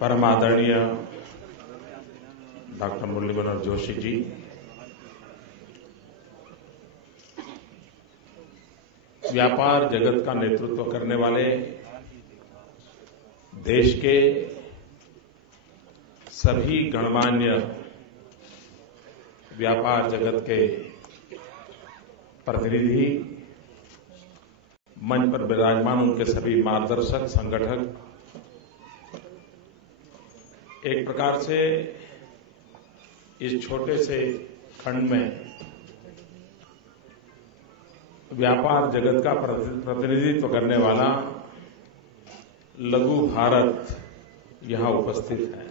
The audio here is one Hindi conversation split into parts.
परम आदरणीय डॉक्टर मुरली मनोहर जोशी जी, व्यापार जगत का नेतृत्व करने वाले देश के सभी गणमान्य व्यापार जगत के प्रतिनिधि, मंच पर विराजमान उनके सभी मार्गदर्शक, संगठक, एक प्रकार से इस छोटे से खंड में व्यापार जगत का प्रतिनिधित्व करने वाला लघु भारत यहां उपस्थित है।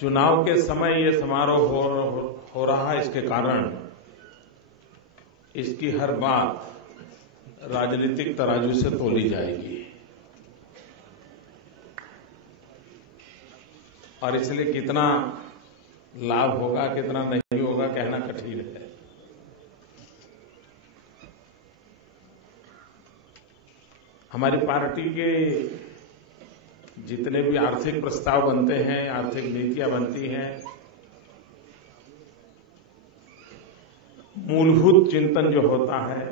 चुनाव के समय ये समारोह हो रहा है, इसके कारण इसकी हर बात राजनीतिक तराजू से तोली जाएगी और इसलिए कितना लाभ होगा, कितना नहीं होगा, कहना कठिन है। हमारी पार्टी के जितने भी आर्थिक प्रस्ताव बनते हैं, आर्थिक नीतियां बनती हैं, मूलभूत चिंतन जो होता है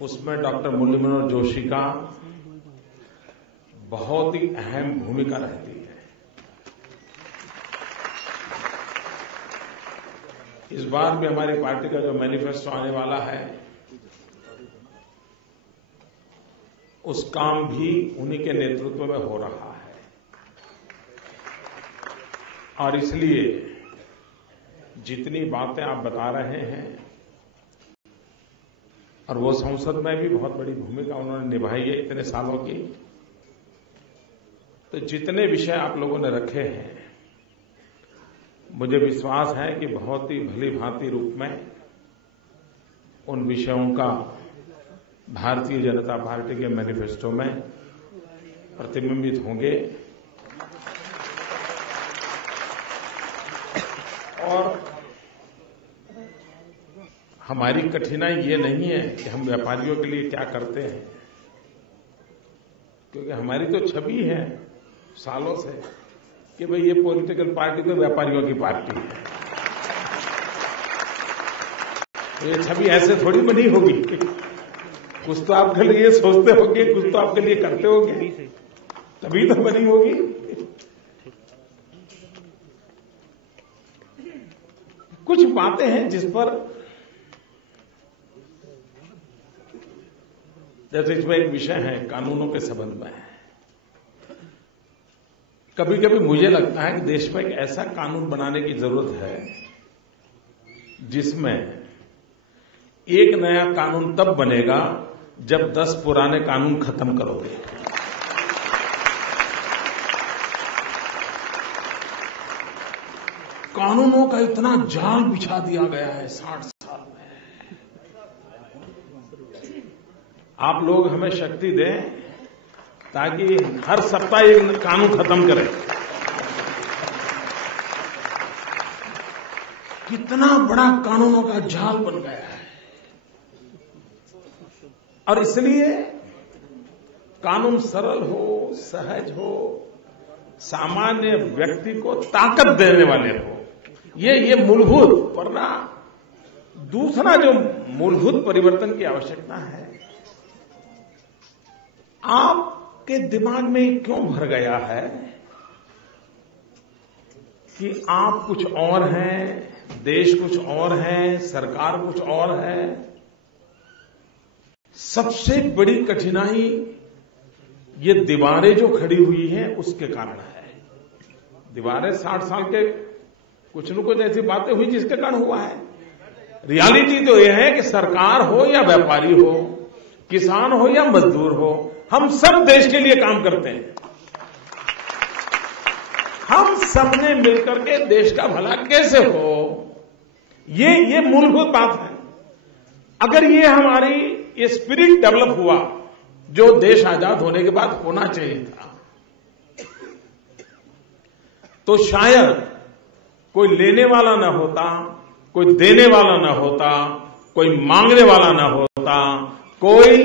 उसमें डॉक्टर मुरली मनोहर जोशी का बहुत ही अहम भूमिका रहती है। इस बार भी हमारी पार्टी का जो मैनिफेस्टो आने वाला है, उस काम भी उन्हीं के नेतृत्व में हो रहा है और इसलिए जितनी बातें आप बता रहे हैं, और वो संसद में भी बहुत बड़ी भूमिका उन्होंने निभाई है इतने सालों की, तो जितने विषय आप लोगों ने रखे हैं, मुझे विश्वास है कि बहुत ही भली भांति रूप में उन विषयों का भारतीय जनता पार्टी के मैनिफेस्टो में प्रतिबिंबित होंगे और हमारी कठिनाई ये नहीं है कि हम व्यापारियों के लिए क्या करते हैं, क्योंकि हमारी तो छवि है सालों से कि भाई ये पॉलिटिकल पार्टी तो व्यापारियों की पार्टी है। तो ये छवि ऐसे थोड़ी बनी होगी, कुछ तो आपके लिए सोचते होंगे, कुछ तो आपके लिए करते होंगे, तभी तो बनी होगी। कुछ बातें हैं जिस पर, जैसे इसमें एक विषय है कानूनों के संबंध में, कभी कभी मुझे लगता है कि देश में एक ऐसा कानून बनाने की जरूरत है जिसमें एक नया कानून तब बनेगा जब 10 पुराने कानून खत्म करोगे। कानूनों का इतना जाल बिछा दिया गया है 60 साल में। आप लोग हमें शक्ति दें ताकि हर सप्ताह एक कानून खत्म करें। कितना बड़ा कानूनों का जाल बन गया है और इसलिए कानून सरल हो, सहज हो, सामान्य व्यक्ति को ताकत देने वाले हो, ये मूलभूत, वरना दूसरा जो मूलभूत परिवर्तन की आवश्यकता है, आपके दिमाग में क्यों भर गया है कि आप कुछ और हैं, देश कुछ और है, सरकार कुछ और है। सबसे बड़ी कठिनाई ये दीवारें जो खड़ी हुई हैं उसके कारण है। दीवारें 60 साल के कुछ न कुछ ऐसी बातें हुई जिसके कारण हुआ है। रियलिटी तो यह है कि सरकार हो या व्यापारी हो, किसान हो या मजदूर हो, हम सब देश के लिए काम करते हैं। हम सबने मिलकर के देश का भला कैसे हो, ये मूलभूत बात है। अगर ये हमारी ये स्पिरिट डेवलप हुआ जो देश आजाद होने के बाद होना चाहिए था, तो शायद कोई लेने वाला न होता, कोई देने वाला ना होता, कोई मांगने वाला ना होता, कोई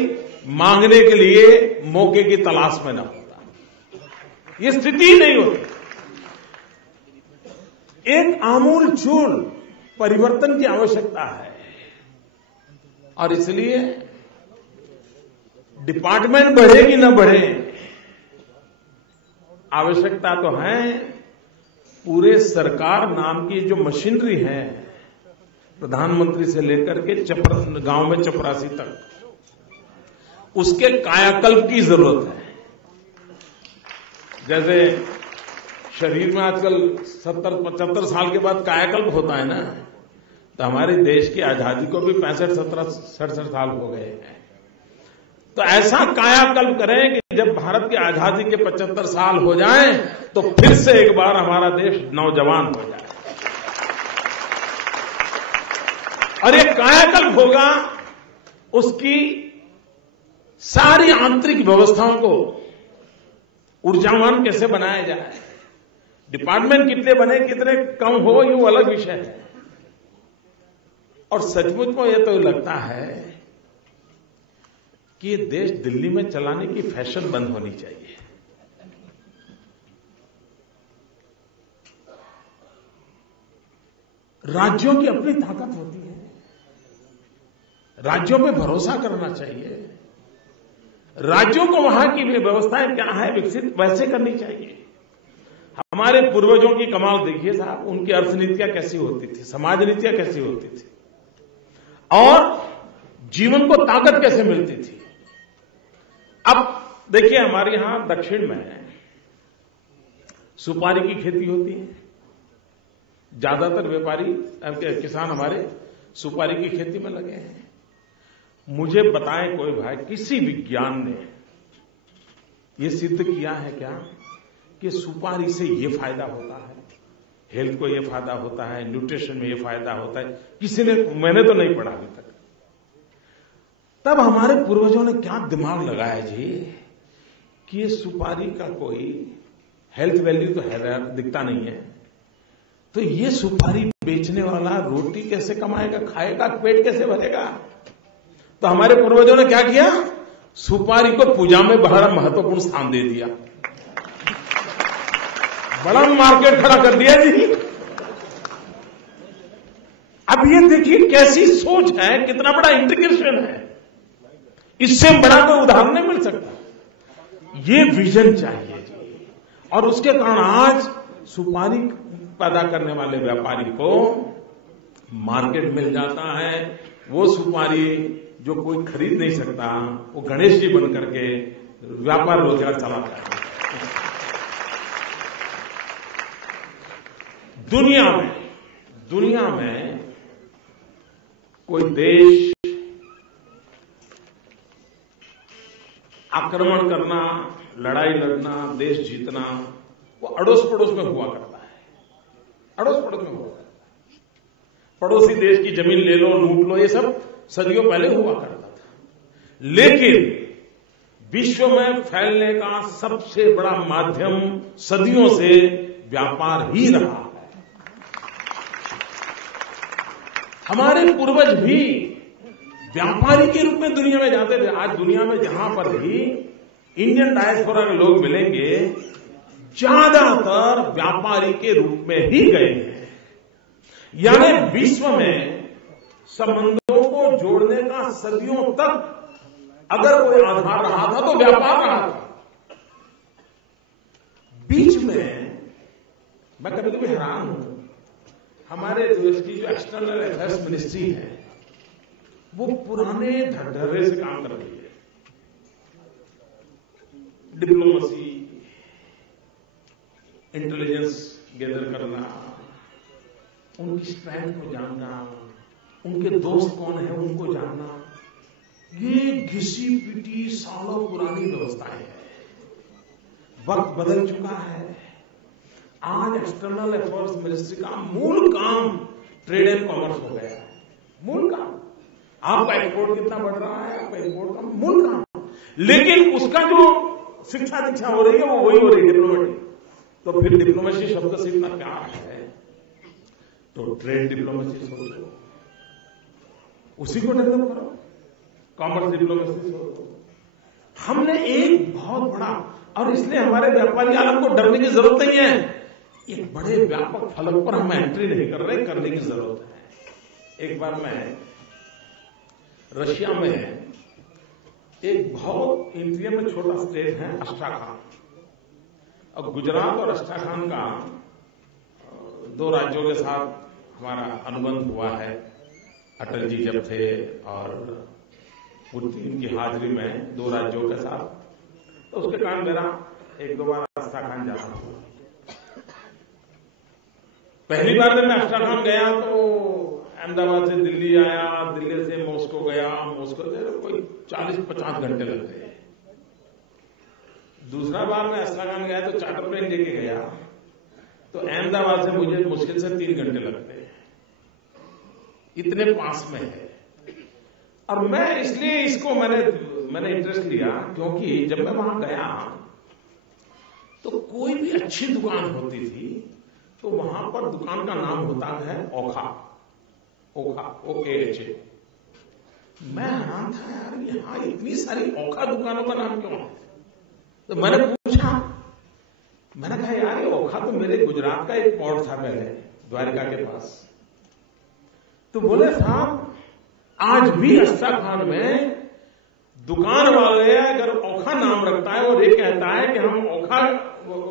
मांगने के लिए मौके की तलाश में ना होता, ये स्थिति ही नहीं होती। एक आमूलचूल परिवर्तन की आवश्यकता है और इसलिए डिपार्टमेंट बढ़े कि न बढ़े, आवश्यकता तो है पूरे सरकार नाम की जो मशीनरी है, प्रधानमंत्री से लेकर के गांव में चपरासी तक, उसके कायाकल्प की जरूरत है। जैसे शरीर में आजकल 70-75 साल के बाद कायाकल्प होता है ना, तो हमारे देश की आजादी को भी 65-67 साल हो गए हैं। तो ऐसा कायाकल्प करें कि जब भारत की आजादी के 75 साल हो जाएं तो फिर से एक बार हमारा देश नौजवान हो जाए। और ये कायाकल्प होगा, उसकी सारी आंतरिक व्यवस्थाओं को ऊर्जावान कैसे बनाया जाए, डिपार्टमेंट कितने बने कितने कम हो, ये वो अलग विषय है। और सचमुच में ये तो लगता है कि ये देश दिल्ली में चलाने की फैशन बंद होनी चाहिए। राज्यों की अपनी ताकत होती है, राज्यों पे भरोसा करना चाहिए, राज्यों को वहां की व्यवस्थाएं क्या है विकसित वैसे करनी चाहिए। हमारे पूर्वजों की कमाल देखिए साहब, उनकी अर्थनीतियां कैसी होती थी, समाज नीतियां कैसी होती थी और जीवन को ताकत कैसे मिलती थी। अब देखिए हमारे यहां दक्षिण में सुपारी की खेती होती है, ज्यादातर व्यापारी किसान हमारे सुपारी की खेती में लगे हैं। मुझे बताएं कोई भाई, किसी विज्ञान ने यह सिद्ध किया है क्या कि सुपारी से यह फायदा होता है, हेल्थ को यह फायदा होता है, न्यूट्रिशन में यह फायदा होता है? किसी ने, मैंने तो नहीं पढ़ा अभी तक। तब हमारे पूर्वजों ने क्या दिमाग लगाया जी कि ये सुपारी का कोई हेल्थ वैल्यू तो है दिखता नहीं है, तो ये सुपारी बेचने वाला रोटी कैसे कमाएगा, खाएगा, पेट कैसे भरेगा? तो हमारे पूर्वजों ने क्या किया, सुपारी को पूजा में बड़ा महत्वपूर्ण स्थान दे दिया, बड़ा मार्केट खड़ा कर दिया जी। अब ये देखिए कैसी सोच है, कितना बड़ा इंटीग्रेशन है, इससे बड़ा कोई उदाहरण नहीं मिल सकता। ये विजन चाहिए जी, और उसके कारण आज सुपारी पैदा करने वाले व्यापारी को मार्केट मिल जाता है। वो सुपारी जो कोई खरीद नहीं सकता, वो गणेश जी बन करके व्यापार रोजगार चलाता है। दुनिया में कोई देश आक्रमण करना, लड़ाई लड़ना, देश जीतना, वो अड़ोस पड़ोस में हुआ करता है, अड़ोस पड़ोस में हुआ करता है। पड़ोसी देश की जमीन ले लो, लूट लो, ये सब सदियों पहले हुआ करता था। लेकिन विश्व में फैलने का सबसे बड़ा माध्यम सदियों से व्यापार ही रहा है। हमारे पूर्वज भी व्यापारी के रूप में दुनिया में जाते थे। आज दुनिया में जहां पर भी इंडियन डायस्पोरा के लोग मिलेंगे, ज्यादातर व्यापारी के रूप में ही गए हैं। यानी विश्व में संबंधों को जोड़ने का सदियों तक अगर कोई आधार रहा था तो व्यापार रहा था। बीच में मैं कभी कभी हैरान हूं, हमारे देश की जो एक्सटर्नल अफेयर्स मिनिस्ट्री है वो पुराने ढर्रे से काम कर रही है। डिप्लोमेसी, इंटेलिजेंस गैदर करना, उनकी स्ट्रेंथ को जानना, उनके दोस्त कौन है उनको जानना, ये घिसी पिटी सालों पुरानी व्यवस्थाएं है। वक्त बदल चुका है। आज एक्सटर्नल अफेयर्स मिनिस्ट्री का मूल काम ट्रेड एंड कॉमर्स हो गया है। मूल काम, आपका एक्सपोर्ट कितना बढ़ रहा है, आपका एक्सपोर्ट का मूल काम। लेकिन उसका जो शिक्षा दीक्षा हो रही है वो वही हो रही है, डिप्लोमेटिक। तो फिर डिप्लोमेसी शब्द से इतना क्या है? तो ट्रेड डिप्लोमेसी सोचो, उसी को डेवलप करो, कॉमर्स डिप्लोमेसी सोचो। हमने एक बहुत बड़ा, और इसलिए हमारे व्यापारी आलम को डरने की जरूरत नहीं है। एक बड़े व्यापक फलक पर हम एंट्री नहीं कर रहे, करने की जरूरत है। एक बार मैं रशिया में एक बहुत इंडिया में छोटा स्टेट है अस्ट्राखान, और गुजरात और अस्ट्राखान का दो राज्यों के साथ हमारा अनुबंध हुआ है। अटल जी जब थे और पुतिन की हाजिरी में दो राज्यों के साथ, तो उसके कारण मेरा एक दो बार अस्ट्राखान जाना हुआ। पहली बार जब मैं अस्ट्राखान गया तो अहमदाबाद से दिल्ली आया, दिल्ली से मॉस्को गया, मॉस्को से कोई 40-50 घंटे लग गए। दूसरा बार मैं अस्ट्राखान गया तो चार्टर प्लेन लेके गया, तो अहमदाबाद से मुझे मुश्किल से 3 घंटे लगते हैं, इतने पास में है। और मैं इसलिए इसको मैंने इंटरेस्ट लिया, क्योंकि जब मैं वहां गया तो कोई भी अच्छी दुकान होती थी तो वहां पर दुकान का नाम होता है ओखा, OKHA। मैं हैरान था, यार यहां इतनी सारी ओखा दुकानों का नाम क्यों है? तो मैंने पूछा, मैंने कहा यार ये ओखा तो मेरे गुजरात का एक पोर्ट था पहले, द्वारका के पास। तो बोले साहब आज भी अस्ट्राखान में दुकान वाले अगर ओखा नाम रखता है और ये कहता है कि हम ओखा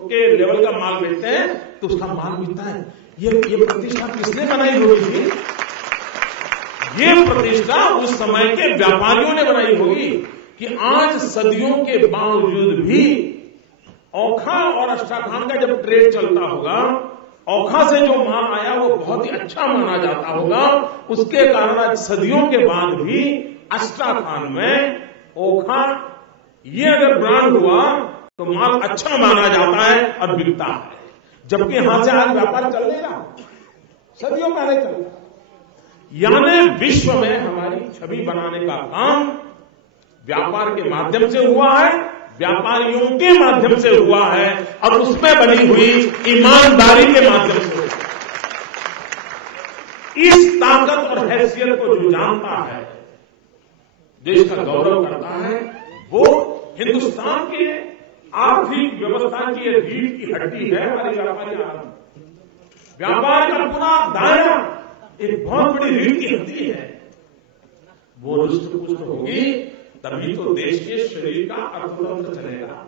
के लेवल का माल बेचते हैं तो उसका माल मिलता है। ये प्रतिष्ठा किसने बनाई होगी? ये प्रतिष्ठा उस समय के व्यापारियों ने बनाई होगी कि आज सदियों के बावजूद भी ओखा और अस्ट्राखान का जब ट्रेड चलता होगा, ओखा से जो माल आया वो बहुत ही अच्छा माना जाता होगा। उसके कारण आज सदियों के बाद भी अस्ट्राखान में ओखा ये अगर ब्रांड हुआ तो माल अच्छा माना जाता है और बिकता है, जबकि यहां से आज व्यापार चल नहीं रहा, सदियों पहले चल रहा। यानी विश्व में हमारी छवि बनाने का काम व्यापार के माध्यम से हुआ है, व्यापारियों के माध्यम से हुआ है, और उसमें बनी हुई ईमानदारी के माध्यम से। इस ताकत और हैसियत को जो जानता है, देश का गौरव करता है, वो हिंदुस्तान के आर्थिक व्यवस्था की रीढ़ की हड्डी है हमारी व्यापारी आलम। व्यापार का पूरा दायरा एक बहुत बड़ी रीढ़ की हड्डी है। वो रुष्ट पुष्ट होगी तभी तो देश के शरीर का अर्थतंत्र चलेगा।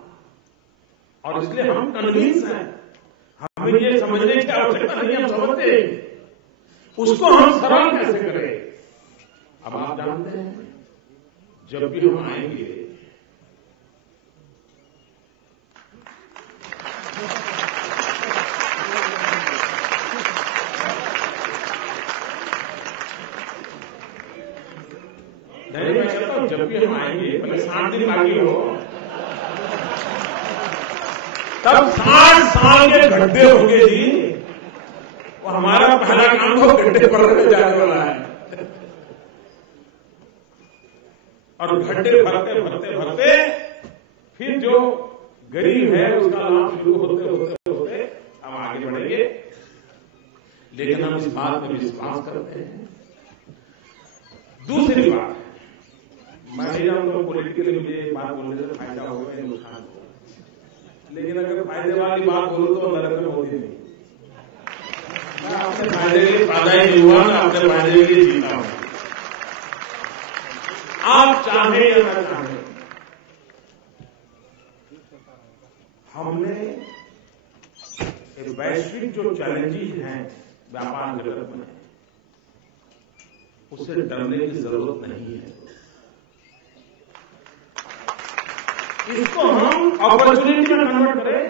और इसलिए हम कन्विंस हैं, हमें ये समझने की आवश्यकता नहीं, हम समझते हैं, उसको हम सरल कैसे करें। अब आप जानते हैं जब भी हम आएंगे नहीं, मैं कहता हूं जब भी हम आएंगे, भले 60 दिन बाकी हो, तब 60 साल के गड्ढे होंगे जी। वो हमारा पहला काम तो गड्ढे पर जाने वाला है, और गड्ढे भरते भरते भरते फिर जो गरीब है उसका लाभ शुरू होते होते होते हम आगे बढ़ेंगे। लेकिन हम इस बात में विश्वास करते हैं। दूसरी बात, मैं नहीं जानता पॉलिटिकली मुझे एक बात बोलने से फायदा होगा या नुकसान होगा, लेकिन अगर फायदे वाली बात बोलूं तो नरेंद्र मोदी नहीं, मैं अपने फायदे के लिए फायदा ही नहीं हुआ, मैं अपने फायदे के लिए जीता हूं। आप चाहे या न चाहे, हमने वैश्विक जो चैलेंजेस हैं व्यापार जगत में, उससे डरने की जरूरत नहीं है। इसको हम अपॉर्चुनिटी में कन्वर्ट करें।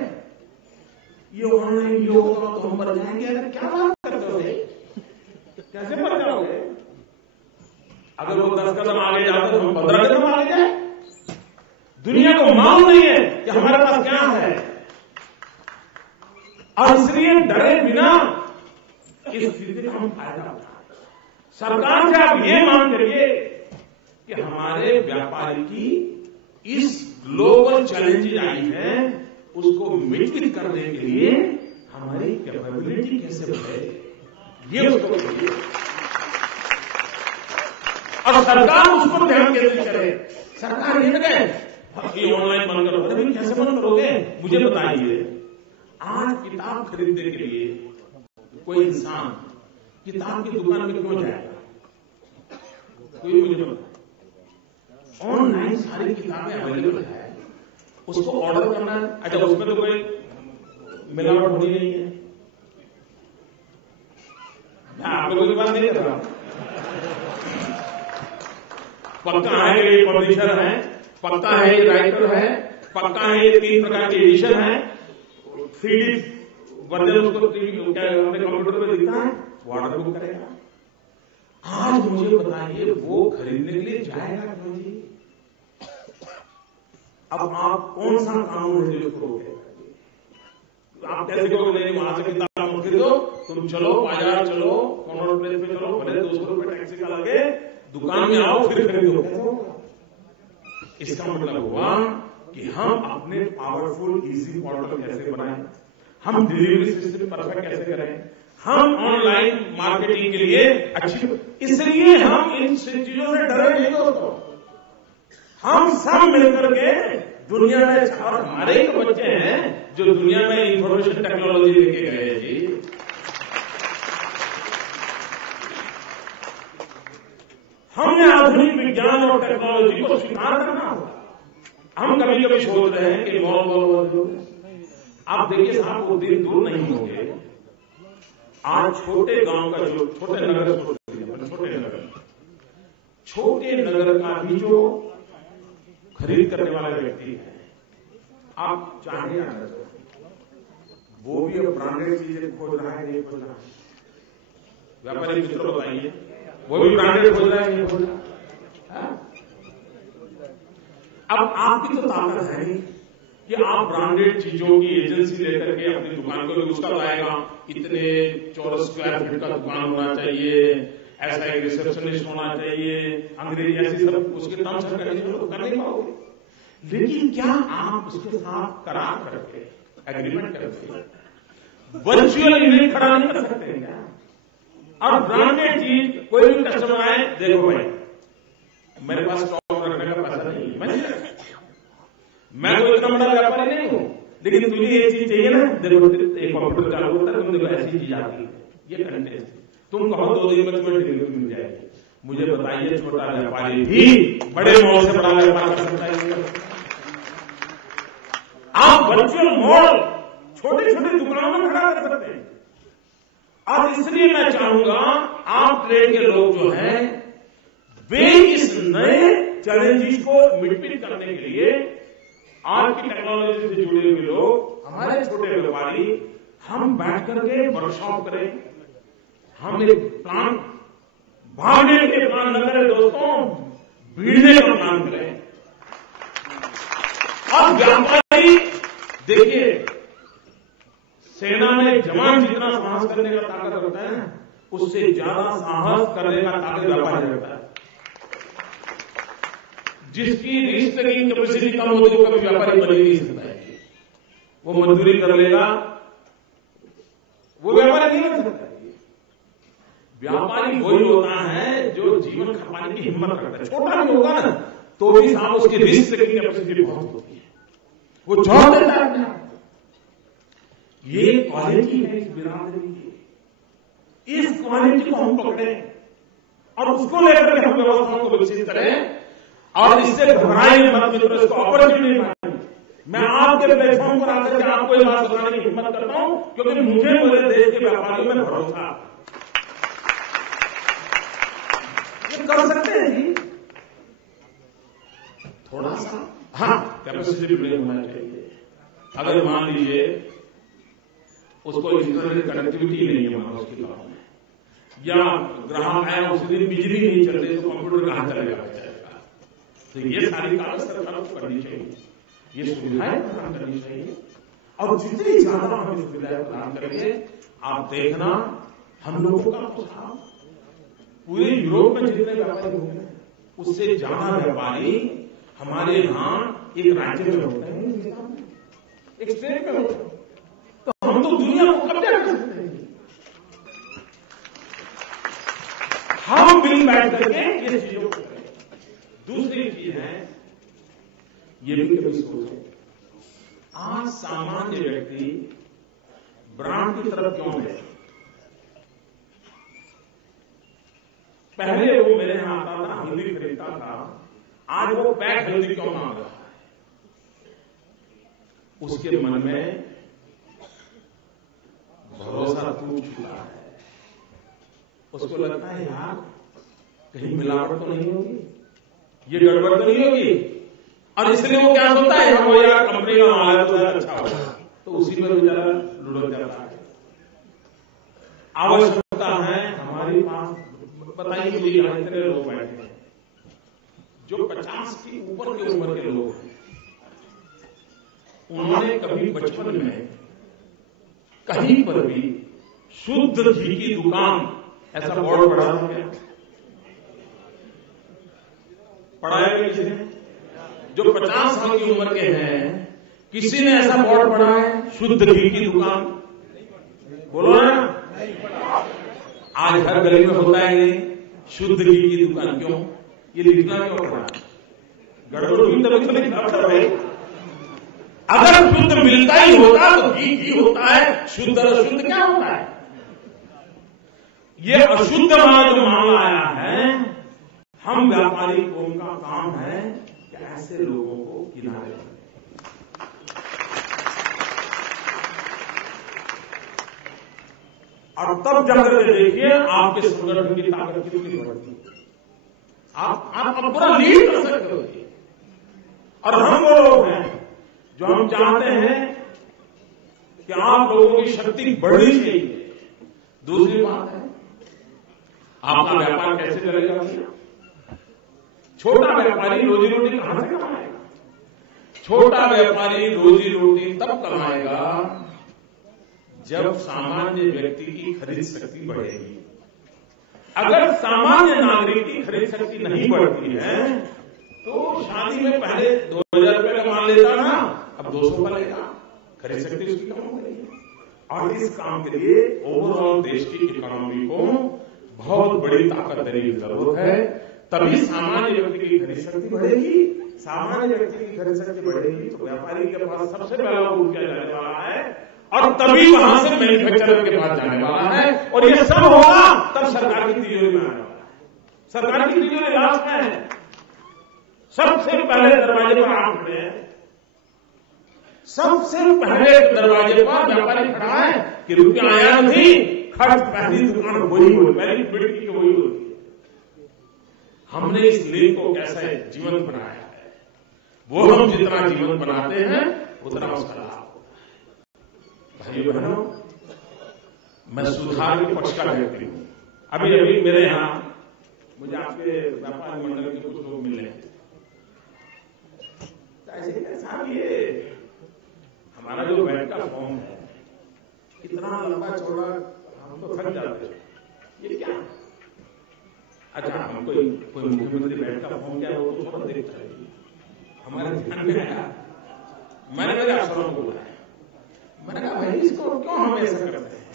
ये ऑनलाइन ये होगा तो हम मर जाएंगे, अगर क्या बात करते हो, कैसे मर जाओगे? अगर वो 10 कदम आगे जाते तो हम 15 कदम आगे जाए। दुनिया को मालूम नहीं है कि हमारे पास क्या है, और इसलिए डरे बिना इस स्थिति का हम फायदा उठाएं। सरकार से आप ये मांग करिए कि हमारे व्यापारी की इस ग्लोबल चैलेंजेस आई है उसको मिटिगेट करने के लिए हमारी कैपेबिलिटी कैसे बढ़े, ये उसको चाहिए और सरकार उसको ध्यान केंद्रित करे। सरकार ये ना कहे ये ऑनलाइन बंद करो, अरे कैसे बंद करोगे, मुझे बताइए। आज किताब खरीदने के लिए कोई इंसान किताब की दुकान में क्यों जाएगा? कोई मुझे बताए। ऑनलाइन सारी किताबें अवेलेबल है, उसको ऑर्डर करना है। अच्छा, उसमें तो कोई मिलावट होनी नहीं है। मैं आप लोगों की बात नहीं कर रहा, पक्का है ये पब्लिशर है, पक्का है ये राइटर है, पक्का है ये 3 प्रकार के एडिशन है, 3D वर्जन उसको अपने कंप्यूटर पे दिखता है, वो ऑर्डर बुक करेगा। आज मुझे बताइए वो खरीदने के लिए जाएगा क्यों जी? अब आप कौन सा कानून है जो करोगे? आप कैसे कहोगे नहीं वहां से किताब मत खरीदो, तुम चलो बाजार चलो, कॉर्नर प्लेस पे चलो, भले 200 रुपए टैक्सी का लगे, दुकान में आओ फिर खरीदो। इसका मतलब हुआ कि हम अपने पावरफुल इजी पोर्टल कैसे बनाएं, हम डिलीवरी सिस्टम परफेक्ट कैसे करें, हम ऑनलाइन मार्केटिंग के लिए अच्छी, इसलिए हम इन चीजों से डरे नहीं दोस्तों। हम सब मिलकर के दुनिया में, और हमारे ही बच्चे हैं जो दुनिया में इंफॉर्मेशन टेक्नोलॉजी लेके गए जी। हमने आधुनिक विज्ञान और टेक्नोलॉजी को स्वीकार करना होगा। हम कभी कभी सोच रहे हैं कि मॉल आप देखिए साहब, वो दिन दूर नहीं होंगे, आज छोटे गांव का जो छोटे नगर का भी जो खरीद करने वाला व्यक्ति है, आप चाहे वो भी अब ब्रांडेड चीजें खोज रहा है, नहीं खोज रहा है? व्यापारी मित्रों बताइए, वो भी ब्रांडेड खोज रहा है, नहीं खोज रहा? अब आपकी तो ताकत है नहीं कि आप ब्रांडेड चीजों की एजेंसी लेकर के अपनी दुकान को, उसका लाएगा इतने चौरस स्क्वायर फीट का दुकान होना चाहिए, ऐसा एक रिसेप्शनिस्ट होना चाहिए, अंग्रेजी ऐसी सब उसके टर्म्स एंड कंडीशन तो कर नहीं पाओगे। लेकिन क्या आप उसके साथ करार करके, एग्रीमेंट करके वर्चुअल इवेंट खड़ा नहीं कर सकते क्या? और ब्रांडेड चीज कोई भी कस्टमर आए, देखो भाई मेरे पास स्टॉक रखने का पैसा नहीं है, मैं कोई इतना बड़ा व्यापारी नहीं हूं, लेकिन तुझे ये चीज चाहिए ना, देखो एक कंप्यूटर चालू होता है, तुम देखो ऐसी चीज आती है, ये कंटेंट तुम कहो 2 दिन में तुम्हें डिलीवरी मिल जाएगी। मुझे बताइए छोटा व्यापारी भी बड़े मॉल से बड़ा व्यापार कर सकता है? आप वर्चुअल मॉल छोटी छोटी दुकानों में खड़ा कर सकते हैं। और इसलिए मैं चाहूंगा आप ट्रेड के लोग जो हैं वे इस नए चैलेंजेस को मिटमिट करने के लिए आज की टेक्नोलॉजी से जुड़े हुए लोग, हमारे छोटे व्यापारी, हम बैठ करके वर्कशॉप करें, हम एक प्लान, भागने के प्लान न करें दोस्तों, भीड़ने का प्लान करें। और व्यापारी देखिए, सेना में जवान जितना साहस करने का ताकत होता है ना, उससे ज्यादा साहस करने का ताकत व्यापारी रहता है। जिसकी रिस्क टेकिंग कैपेसिटी कम होती है, कभी व्यापारी बन ही नहीं सकता है। वो मजदूरी कर लेगा, वो व्यापारी नहीं बन सकता। व्यापारी वही होता है जो जीवन खपाने की हिम्मत रखता है। छोटा भी होगा ना तो भी साहब उसकी रिस्क टेकिंग कैपेसिटी बहुत होती है, वो छोड़ देता है। ये क्वालिटी है इस बिरादरी की, इस क्वालिटी को हम पकड़ें और उसको लेकर के हम व्यवस्थाओं को विकसित करें। और इससे घबराएंगे मत मित्रों, इसको अपॉर्चुनिटी मानिए। मैं आपके प्लेटफॉर्म पर आकर के आपको ये बात बताने की हिम्मत करता हूं, क्योंकि मुझे मेरे देश के व्यापारियों में भरोसा, ये कर सकते हैं जी। थोड़ा सा कैपेसिटी बिल्डिंग होना चाहिए। अगर मान लीजिए उसको इंटरनेट कनेक्टिविटी नहीं है वहां उसकी गांव में, या ग्राहक आया उस दिन बिजली नहीं चल रही, तो कंप्यूटर कहां चलेगा? तो ये सारी कागज सरकार को करनी चाहिए, ये सुविधाएं प्रदान करनी चाहिए। और जितनी ज्यादा हम सुविधाएं प्रदान करेंगे, आप देखना हम लोगों का उत्साह, पूरे यूरोप में जितने व्यापारी होंगे उससे ज्यादा व्यापारी हमारे यहां एक राज्य में होते हैं, एक स्टेट में होते हैं। तो हम तो दुनिया को कब्जा कर सकते हैं। हम मिल बैठ करके ये चीजों को करें। दूसरी चीज है, ये भी कभी सोचें, आज सामान्य व्यक्ति ब्रांड की तरफ क्यों है? पहले वो मेरे यहां आता था, हल्दी खरीदता था, आज वो पैक हल्दी क्यों मांग रहा है? उसके मन में भरोसा टूट चुका है। उसको लगता है यार कहीं मिलावट तो नहीं होगी, ये गड़बड़ तो नहीं होगी, और इसलिए वो क्या सोचता है, वो यार कंपनी का माल है तो अच्छा होगा, तो उसी में बेचारा लुढ़क जाता है। आवश्यकता है हमारे पास, बताइए मुझे, यहां इतने लोग बैठे हैं जो 50 की ऊपर के उम्र के लोग हैं, उन्होंने कभी बचपन में कहीं पर भी शुद्ध घी की दुकान ऐसा बोर्ड पढ़ा है क्या? पढ़ाया है किसी ने? जो 50 साल की उम्र के हैं, किसी ने ऐसा बोर्ड पढ़ा है शुद्ध घी की दुकान? बोलो ना। आज हर गली में होता है नहीं शुद्ध घी की दुकान, क्यों? ये लिखना क्यों पड़ा? गड़बड़ हुई तभी तो लिखना पड़ रहा है। अगर शुद्ध मिलता ही होता तो घी होता है, शुद्ध और अशुद्ध क्या होता है? ये अशुद्ध माल जो माल आया है, हम व्यापारी को उनका काम है कैसे लोगों को किनारे रखें। और तब जाकर के देखिए आपके संगठन की ताकत कितनी बढ़ती है। आप पूरा लीड कर सकते हो। और हम वो लोग हैं जो हम चाहते हैं कि आप लोगों की शक्ति बढ़नी चाहिए। दूसरी बात है, आपका व्यापार कैसे चलेगा? छोटा व्यापारी रोजी रोटी कहां से कमाएगा? छोटा व्यापारी रोजी रोटी तब कमाएगा जब सामान्य व्यक्ति की खरीद शक्ति बढ़ेगी। अगर सामान्य नागरिक की खरीद शक्ति नहीं बढ़ती है तो शादी में पहले 2000 रुपये का मान लेता ना, अब 200 का लेगा, खरीद शक्ति उसकी कम हो गई। और इस काम के लिए ओवरऑल देश की इकोनॉमी को बहुत बड़ी ताकत देने की जरूरत है। तभी सामान्य व्यक्ति की खरीद शक्ति बढ़ेगी। सामान्य व्यक्ति की खरीद शक्ति बढ़ेगी तो व्यापारी के पास सबसे पहला रूप किया जाने वाला है, और तभी वहां से मैन्युफैक्चरर के पास जाने वाला है। और ये सब होगा तब सरकार की तिजोरी में आने वाला है। सरकार की तिजोरी लास्ट में है, सबसे पहले दरवाजे पर आप खड़े हैं। सबसे पहले दरवाजे पर व्यापारी खड़ा है कि रुपया आया नहीं, खर्च पहली दुकान वही हो, पहली खिड़की वही होती है। हमने इस लिंक को कैसे जीवंत बनाया है, वो हम जितना जीवंत बनाते हैं उतना उसका लाभ होता है। भाइयों बहनों, मैं सुधार के पक्ष का व्यक्ति हूं। अभी मेरे यहां मुझे आपके व्यापार मंडल के कुछ लोग मिले हैं। साहब ये हमारा जो बैंक का फॉर्म है इतना लंबा चौड़ा, हम तो थक जाते हैं, ये क्या? अच्छा, हमको कोई मुख्यमंत्री बैंक का फॉर्म क्या है वो तो थोड़ा देखता है, हमारे ध्यान में आया। मैंने मेरे अफसरों को बोला, मैंने कहा भाई इसको क्यों हम ऐसा करते हैं?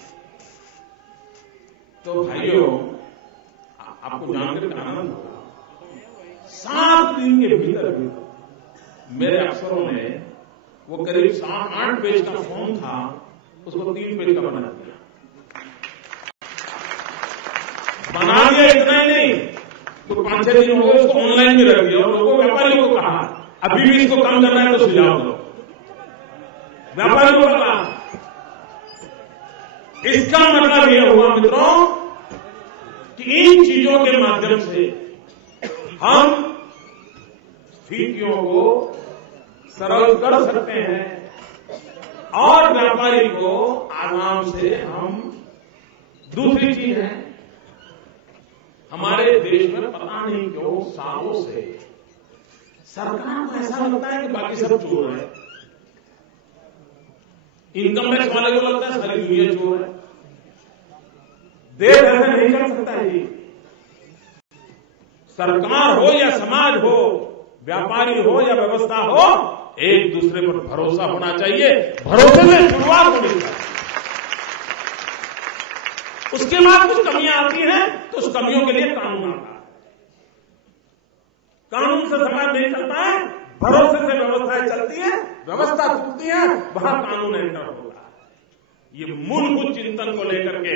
तो भाइयों आपको जानकर आनंद होगा, 7 दिन के भीतर मेरे अफसरों ने वो करीब 7-8 पेज का फॉर्म था, उसको 3 पेज का बना दिया। इतना ही नहीं, तो 5-6 दिन हो गए उसको ऑनलाइन भी रख दिया और लोगों व्यापारियों को कहा अभी भी इसको कम करना है तो सुझाव दो। व्यापारियों को कहा। इसका मतलब यह हुआ मित्रों कि इन चीजों के माध्यम से हम स्थितियों को सरल कर सकते हैं और व्यापारी को आराम से हम। दूसरी चीज है, हमारे देश में पता नहीं क्यों सालों से सरकार को ऐसा लगता है कि बाकी सब चोर है। इनकम टैक्स वाले को लगता है सारी दुनिया चोर है। देश ऐसा नहीं कर सकता है जी। सरकार हो या समाज हो, व्यापारी हो या व्यवस्था हो, एक दूसरे पर भरोसा होना चाहिए। भरोसे से शुरुआत होनी चाहिए। उसके बाद कुछ कमियां आती हैं तो उस कमियों के लिए कानून आता है। कानून से समाज नहीं चलता है, भरोसे से व्यवस्थाएं चलती है, व्यवस्था टूटती है, वहां कानून एंटर होता है। ये मूलभूत चिंतन को लेकर के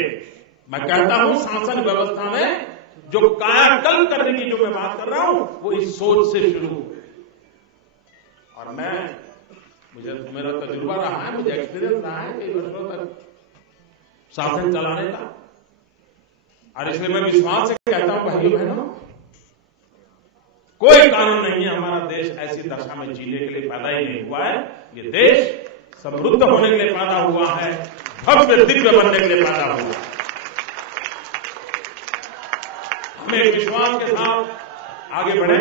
मैं कहता हूं शासन व्यवस्था में जो कायाकल्प करने की जो मैं बात कर रहा हूं वो इस सोच से शुरू हुई। और मेरा तजुर्बा रहा है, मुझे एक्सपीरियंस रहा है कई वर्षों तक शासन चलाने का, और इसलिए मैं विश्वास से कहता हूं भाइयों बहनों, कोई कानून नहीं है हमारा देश ऐसी दशा में जीने के लिए पैदा ही नहीं हुआ है। ये देश समृद्ध होने के लिए पैदा हुआ है, भव्य दिव्य बनने के लिए पैदा हुआ है। हमें विश्वास के साथ आगे बढ़े।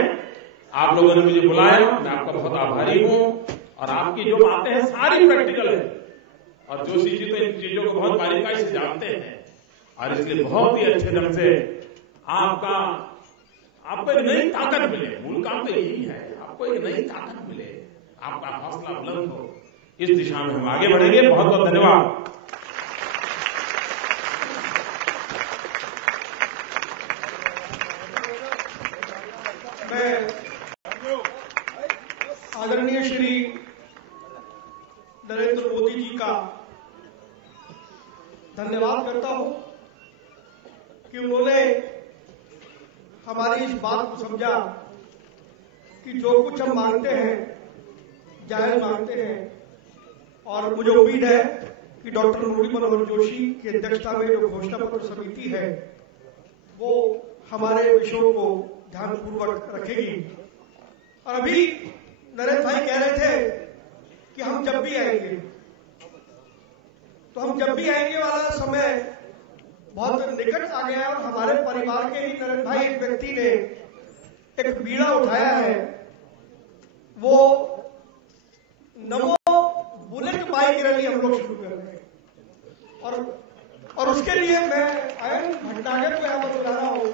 आप लोगों ने मुझे बुलाया, मैं आपका बहुत आभारी हूं, और आपकी जो बातें हैं सारी प्रैक्टिकल है, और जोशी जी तो इन चीजों को बहुत बारीकाई से जानते हैं, और इसलिए बहुत ही अच्छे ढंग से आपको एक नई ताकत मिले। मूल काम तो यही है, आपको एक नई ताकत मिले, आपका हौसला बुलंद हो। इस दिशा में हम आगे बढ़ेंगे। बहुत बहुत धन्यवाद। आदरणीय श्री नरेंद्र मोदी जी का धन्यवाद करता हूं कि उन्होंने हमारी इस बात को समझा कि जो कुछ हम मांगते हैं जायज मांगते हैं, और मुझे उम्मीद है कि डॉक्टर मुरली मनोहर जोशी की अध्यक्षता में जो घोषणा पत्र समिति है वो हमारे विषयों को ध्यानपूर्वक रखेगी। और अभी नरेंद्र भाई कह रहे थे कि हम जब भी आएंगे, तो हम जब भी आएंगे वाला समय बहुत निकट आ गया, और हमारे परिवार के ही नरेंद्र भाई एक व्यक्ति ने एक बीड़ा उठाया है, वो नमो बुलेट बाइक रैली हम लोग शुरू कर रहे हैं। और उसके लिए मैं आयन भटनागर को यहां पर बुला रहा हूं,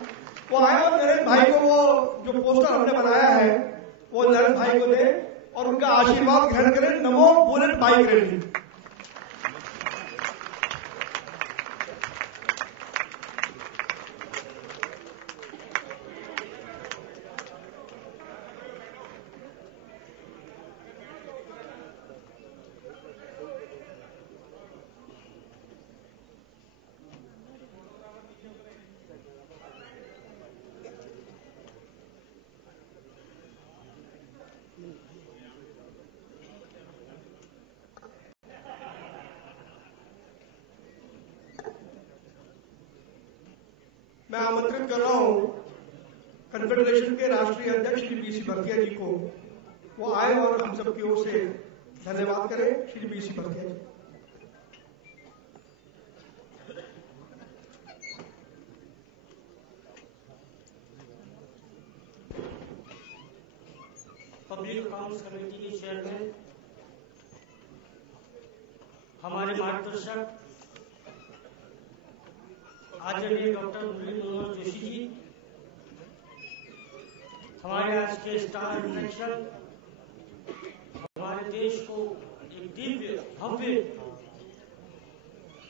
वो आया और नरेंद्र भाई को वो जो पोस्टर हमने बनाया है वो नरेंद्र भाई को दे और उनका आशीर्वाद ग्रहण करें। नमो बुलेट बाइक रैली। मैं आमंत्रित कर रहा हूं कन्फेडरेशन के राष्ट्रीय अध्यक्ष श्री बीसी भरतिया जी को, वो आए और हम सबकी ओर से धन्यवाद करें। श्री बीसी भरतिया जी। पब्लिक अकाउंट्स कमेटी के चेयरमैन, हमारे मार्गदर्शक आदरणीय डॉक्टर मुरली मनोहर जोशी जी, हमारे आज के स्टार इलेक्शन, हमारे देश को एक दिव्य भव्य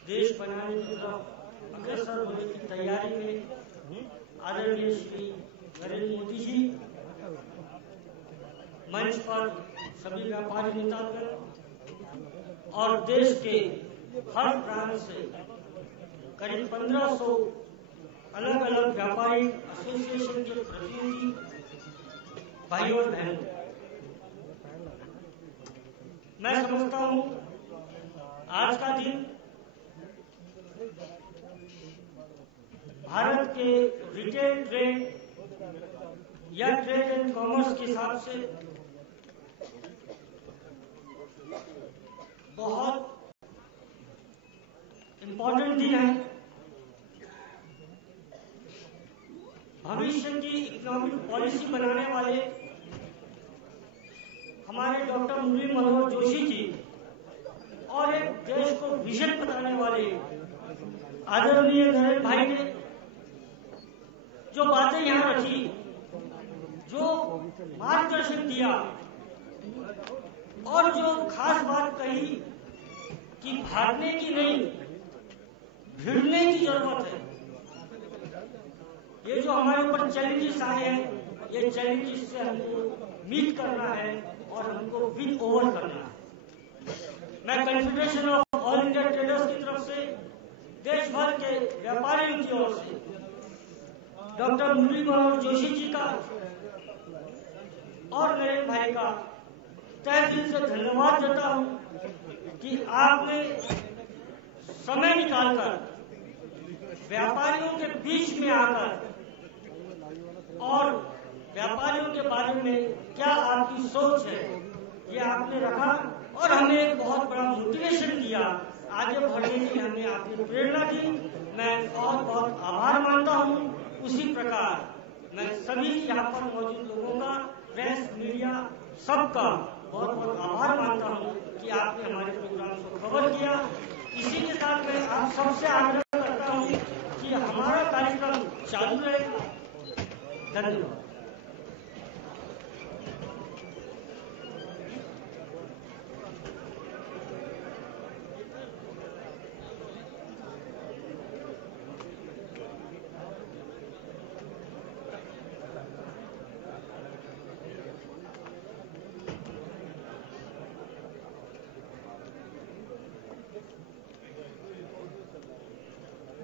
देश बनाने की तरफ अग्रसर होने की तैयारी में आदरणीय श्री नरेंद्र मोदी जी, मंच पर सभी व्यापारी नेतागण और देश के हर प्रांत से करीब 1500 अलग अलग व्यापारी एसोसिएशन के प्रतिनिधि भाई और बहनों, मैं समझता हूं आज का दिन भारत के रिटेल ट्रेड या ट्रेड एंड कॉमर्स के हिसाब से बहुत इम्पोर्टेंट दिन है। भविष्य की इकोनॉमिक पॉलिसी बनाने वाले हमारे डॉक्टर मुरली मनोहर जोशी जी और एक देश को विजन बताने वाले आदरणीय नरेंद्र भाई ने जो बातें यहां रखी, जो मार्गदर्शन दिया और जो खास बात कही कि भागने की नहीं, भिड़ने की जरूरत है। ये जो हमारे ऊपर चैलेंजेस आए हैं, ये चैलेंजेस से हमको मीट करना है और हमको विन ओवर करना है। मैं confederation of all India traders की तरफ से, देश भर के व्यापारियों की ओर से डॉक्टर मुरली मनोहर जोशी जी का और नरेंद्र भाई का तहे दिल से धन्यवाद देता हूं कि आपने समय निकालकर व्यापारियों के बीच में आकर और व्यापारियों के बारे में क्या आपकी सोच है ये आपने रखा और हमें एक बहुत बड़ा मोटिवेशन दिया, आगे बढ़ने के लिए हमें आपने प्रेरणा दी। मैं बहुत बहुत आभार मानता हूं। उसी प्रकार मैं सभी यहाँ पर मौजूद लोगों का, प्रेस, मीडिया, सबका बहुत बहुत आभार मानता हूं कि आपने हमारे प्रोग्राम को कवर किया। इसी के साथ मैं आप सबसे आग्रह करता हूं कि हमारा कार्यक्रम चालू रहेगा। धन्यवाद।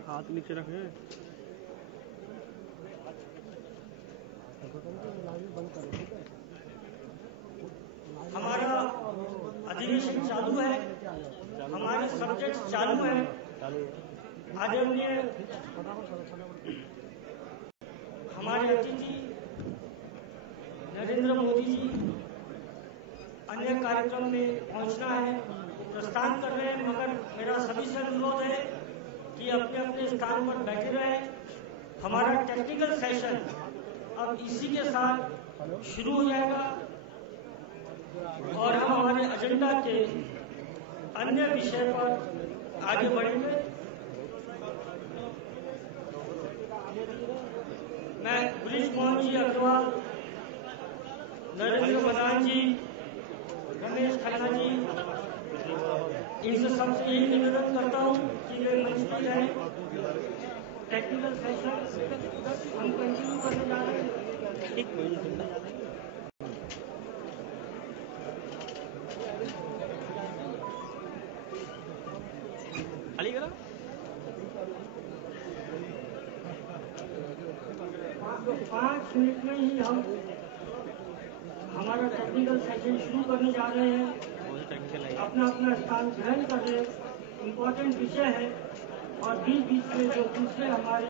हाथ नीचे रखें। हमारा अधिवेशन चालू है, हमारे सब्जेक्ट चालू है। आदरणीय हमारे अतिथि नरेंद्र मोदी जी अन्य कार्यक्रम में पहुंचना है, प्रस्थान कर रहे हैं, मगर मेरा सभी से अनुरोध है कि अपने अपने स्थान पर बैठे रहें। हमारा टेक्निकल सेशन अब इसी के साथ शुरू हो जाएगा और हम हमारे एजेंडा के अन्य विषय पर आगे बढ़ेंगे। मैं गुरीश मोहन जी अग्रवाल, नरेंद्र मदान जी, रमेश खन्ना जी, इनसे सबसे यही निवेदन करता हूँ कि वे मंच पर जाए। टेक्निकल सेशन हम कंटिन्यू करने जा रहे हैं। अलीगढ़ 5 मिनट में ही हम हमारा टेक्निकल सेशन शुरू करने जा रहे हैं। अपना अपना स्थान ग्रहण कर रहे, इम्पोर्टेंट विषय है और बीच बीच में जो दूसरे हमारे